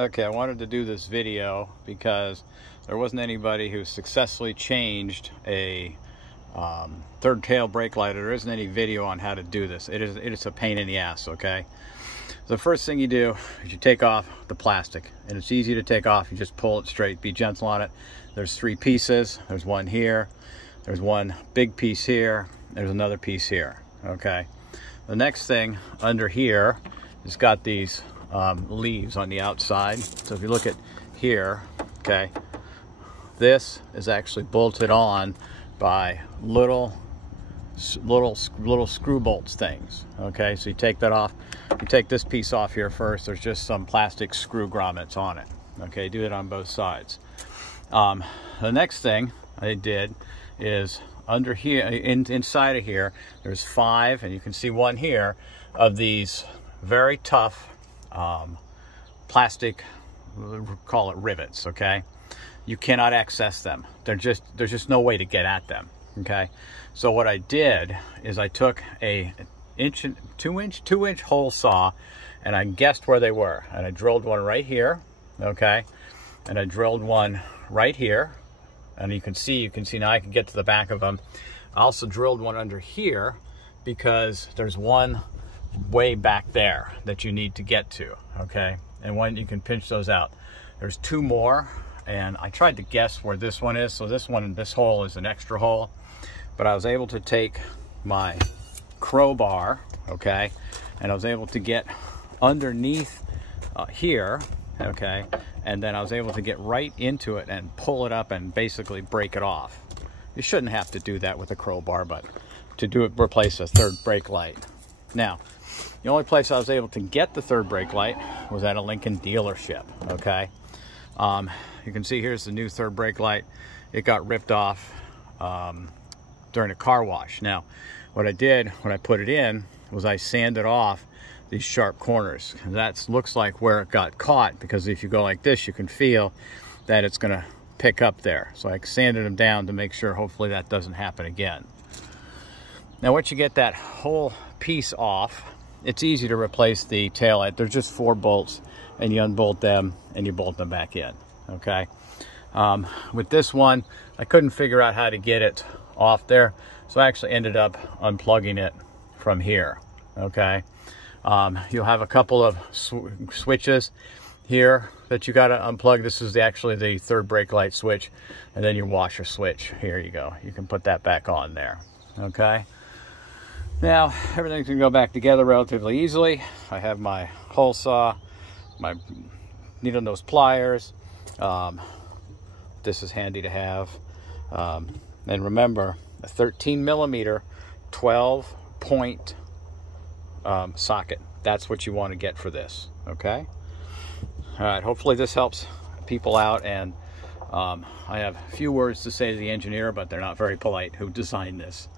Okay, I wanted to do this video because there wasn't anybody who successfully changed a third tail brake light. There isn't any video on how to do this. It is a pain in the ass, okay? The first thing you do is you take off the plastic, and it's easy to take off. You just pull it straight, be gentle on it. There's three pieces. There's one here, there's one big piece here, there's another piece here, okay? The next thing under here has got these leaves on the outside. So if you look at here, okay, this is actually bolted on by little screw bolts things. Okay, so you take that off. You take this piece off here first. There's just some plastic screw grommets on it. Okay, do it on both sides. The next thing I did is under here, inside of here, there's 5, and you can see one here, of these very tough plastic, we'll call it rivets. Okay, you cannot access them. There's just no way to get at them. Okay, so what I did is I took a 2-inch hole saw, and I guessed where they were, and I drilled one right here. Okay, and I drilled one right here, and you can see now I can get to the back of them. I also drilled one under here because there's one way back there that you need to get to. Okay, and one, you can pinch those out. There's 2 more, and I tried to guess where this one is. So this hole is an extra hole, but I was able to take my crowbar, okay, and I was able to get underneath here, okay, and then I was able to get right into it and pull it up and basically break it off. You shouldn't have to do that with a crowbar, but to do it, replace a third brake light. Now, the only place I was able to get the third brake light was at a Lincoln dealership. Okay, you can see here's the new third brake light. It got ripped off during a car wash. Now, what I did when I put it in was I sanded off these sharp corners. And that looks like where it got caught, because if you go like this, you can feel that it's going to pick up there. So I sanded them down to make sure, hopefully, that doesn't happen again. Now, once you get that whole piece off, it's easy to replace the tail light. There's just 4 bolts, and you unbolt them and you bolt them back in. Okay. With this one, I couldn't figure out how to get it off there, so I actually ended up unplugging it from here. Okay. You'll have a couple of switches here that you got to unplug. This is actually the third brake light switch, and then your washer switch. Here you go. You can put that back on there. Okay. Now, everything's going to go back together relatively easily. I have my hole saw, my needle nose pliers. This is handy to have. And remember, a 13mm 12-point socket. That's what you want to get for this. Okay? All right, hopefully this helps people out. And I have a few words to say to the engineer, but they're not very polite, who designed this.